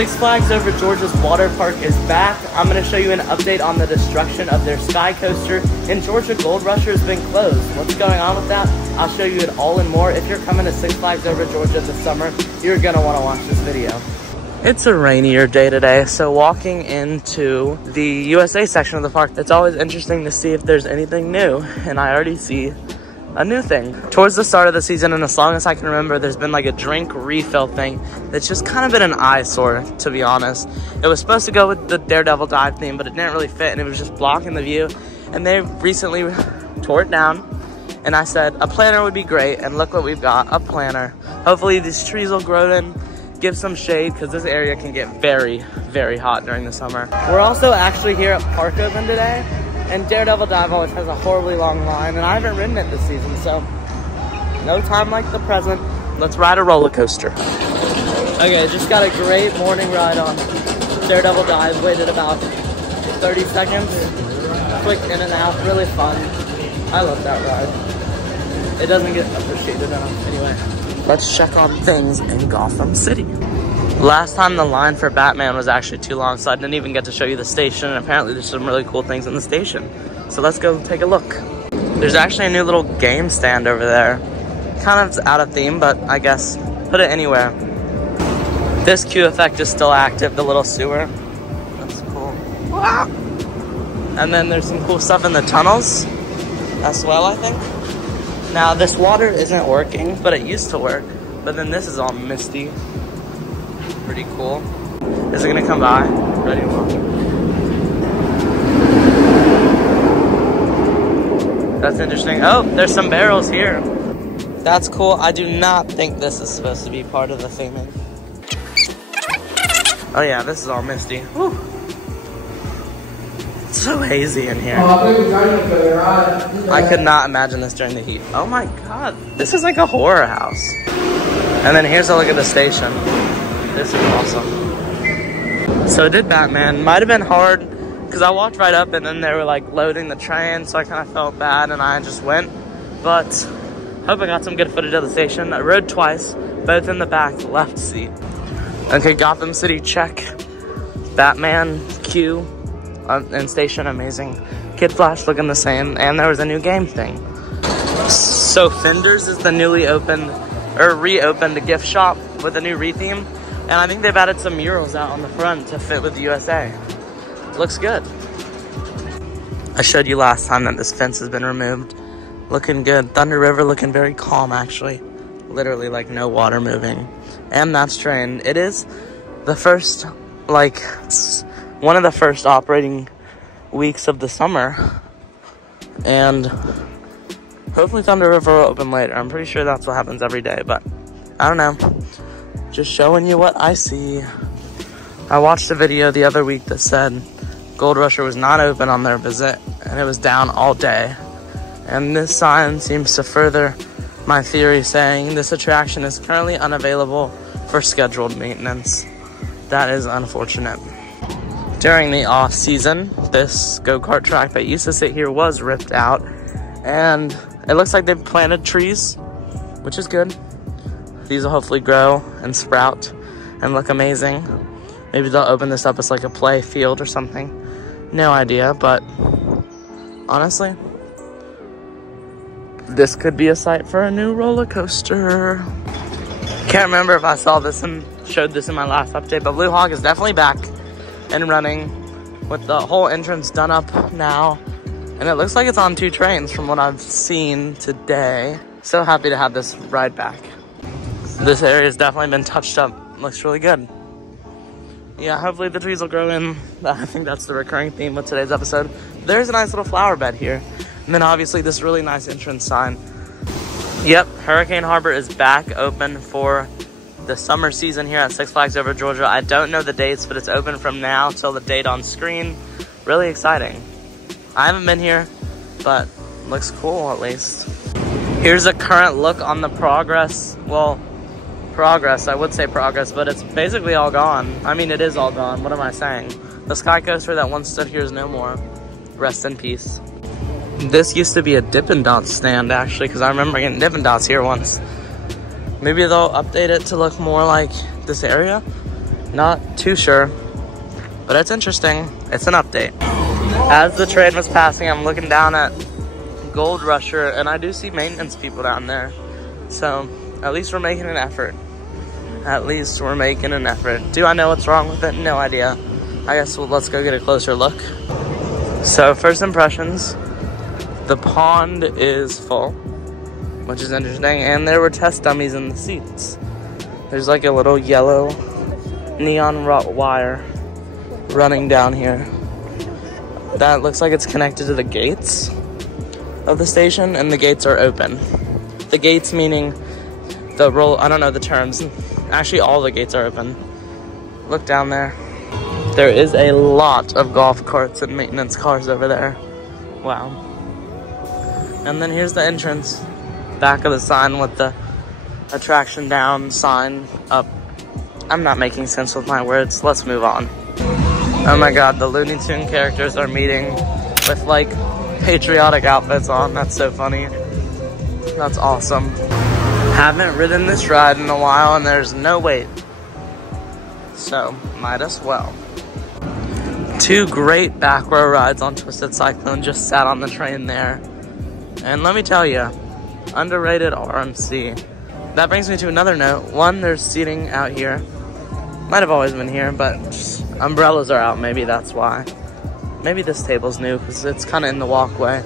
Six Flags Over Georgia's water park is back. I'm going to show you an update on the destruction of their sky coaster. In Georgia, Gold Rusher has been closed. What's going on with that? I'll show you it all and more. If you're coming to Six Flags Over Georgia this summer, you're going to want to watch this video. It's a rainier day today, so walking into the USA section of the park, it's always interesting to see if there's anything new, and I already see a new thing. Towards the start of the season, and as long as I can remember, there's been like a drink refill thing that's just kind of been an eyesore, to be honest. It was supposed to go with the Daredevil dive theme, but it didn't really fit, and it was just blocking the view, and they recently tore it down, and I said a planter would be great, and look what we've got, a planter. Hopefully these trees will grow in, give some shade, because this area can get very, very hot during the summer. We're also actually here at Park Open today, and Daredevil Dive always has a horribly long line, and I haven't ridden it this season, so no time like the present. Let's ride a roller coaster. Okay, just got a great morning ride on Daredevil Dive. Waited about 30 seconds. Quick in and out, really fun. I love that ride. It doesn't get appreciated enough anyway. Let's check on things in Gotham City. Last time the line for Batman was actually too long, so I didn't even get to show you the station, and apparently there's some really cool things in the station. So let's go take a look. There's actually a new little game stand over there. Kind of out of theme, but I guess put it anywhere. This queue effect is still active, the little sewer. That's cool. Wow. And then there's some cool stuff in the tunnels as well, I think. Now this water isn't working, but it used to work. But then this is all misty. Pretty cool. Is it gonna come by? Ready to watch. That's interesting. Oh, there's some barrels here. That's cool. I do not think this is supposed to be part of the theming. Oh yeah, this is all misty. Whew. It's so hazy in here. I could not imagine this during the heat. Oh my god. This is like a horror house. And then here's a look at the station. This is awesome. So I did Batman. Might have been hard because I walked right up and then they were like loading the train, so I kind of felt bad and I just went. But hope I got some good footage of the station. I rode twice, both in the back left seat. Okay, Gotham City check. Batman queue and station amazing. Kid Flash looking the same, and there was a new game thing. So Fender's is the newly opened or reopened gift shop with a new retheme. And I think they've added some murals out on the front to fit with the USA. Looks good. I showed you last time that this fence has been removed. Looking good. Thunder River looking very calm, actually. Literally like no water moving. And that's train. It is the first, like, one of the first operating weeks of the summer. And hopefully Thunder River will open later. I'm pretty sure that's what happens every day, but I don't know. Just showing you what I see. I watched a video the other week that said Gold Rusher was not open on their visit and it was down all day. And this sign seems to further my theory, saying this attraction is currently unavailable for scheduled maintenance. That is unfortunate. During the off season, this go-kart track that used to sit here was ripped out, and it looks like they've planted trees, which is good. These will hopefully grow and sprout and look amazing. Maybe they'll open this up as like a play field or something. No idea, but honestly, this could be a site for a new roller coaster. Can't remember if I saw this and showed this in my last update, but Blue Hog is definitely back and running with the whole entrance done up now. And it looks like it's on 2 trains from what I've seen today. So happy to have this ride back. This area has definitely been touched up. Looks really good. Yeah, hopefully the trees will grow in. I think that's the recurring theme with today's episode. There's a nice little flower bed here. And then obviously this really nice entrance sign. Yep, Hurricane Harbor is back open for the summer season here at Six Flags Over Georgia. I don't know the dates, but it's open from now till the date on screen. Really exciting. I haven't been here, but looks cool at least. Here's a current look on the progress. Well, progress, I would say progress, but it's basically all gone. I mean, it is all gone. What am I saying? The sky coaster that once stood here is no more. Rest in peace. This used to be a Dippin' Dots stand, actually, because I remember getting Dippin' Dots here once. Maybe they'll update it to look more like this area. Not too sure, but it's interesting. It's an update. As the train was passing, I'm looking down at Gold Rusher, and I do see maintenance people down there. So at least we're making an effort. At least we're making an effort. Do I know what's wrong with it? No idea. I guess let's go get a closer look. So first impressions, the pond is full, which is interesting, and there were test dummies in the seats. There's like a little yellow neon wire running down here. That looks like it's connected to the gates of the station, and the gates are open. The gates meaning the I don't know the terms. Actually, all the gates are open. Look down there. There is a lot of golf carts and maintenance cars over there. Wow. And then here's the entrance. Back of the sign with the attraction down, sign up. I'm not making sense with my words. Let's move on. Oh my god, the Looney Tune characters are meeting with like patriotic outfits on. That's so funny. That's awesome. Haven't ridden this ride in a while and there's no wait. So, might as well. 2 great back row rides on Twisted Cyclone. Just sat on the train there. And let me tell you, underrated RMC. That brings me to another note. 1, there's seating out here. Might have always been here, but just umbrellas are out. Maybe that's why. Maybe this table's new because it's kind of in the walkway.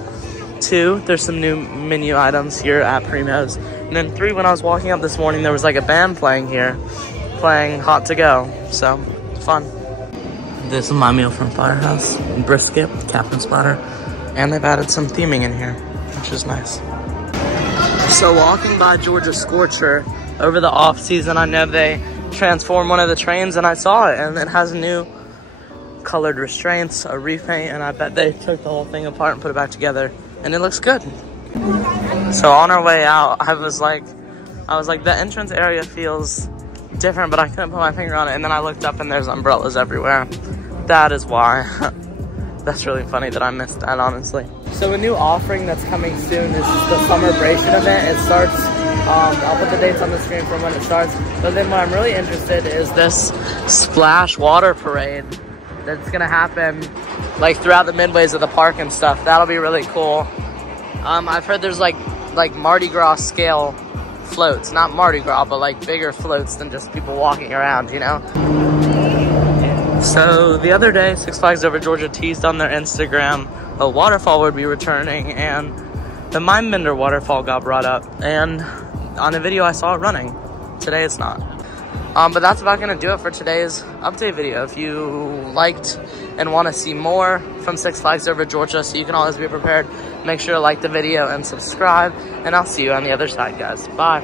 2, there's some new menu items here at Primo's. And then 3, when I was walking up this morning, there was like a band playing here, playing Hot to Go. So, it's fun. This is my meal from Firehouse. Brisket, captain splatter. And they've added some theming in here, which is nice. So walking by Georgia Scorcher over the off season, I know they transformed one of the trains and I saw it, and it has new colored restraints, a repaint, and I bet they took the whole thing apart and put it back together, and it looks good. So on our way out, I was like, the entrance area feels different, but I couldn't put my finger on it, and then I looked up and there's umbrellas everywhere. That is why. That's really funny that I missed that, honestly. So a new offering that's coming soon is the Summerbration event. It starts, I'll put the dates on the screen from when it starts. But then what I'm really interested in is this splash water parade that's gonna happen like throughout the midways of the park and stuff. That'll be really cool. I've heard there's like Mardi Gras scale floats. Not Mardi Gras, but like bigger floats than just people walking around, you know? So the other day, Six Flags Over Georgia teased on their Instagram a waterfall would be returning, and the Mindbender waterfall got brought up, and on a video I saw it running. Today it's not. But that's about gonna do it for today's update video. If you liked and want to see more from Six Flags Over Georgia, so you can always be prepared, make sure to like the video and subscribe, and I'll see you on the other side, guys. Bye.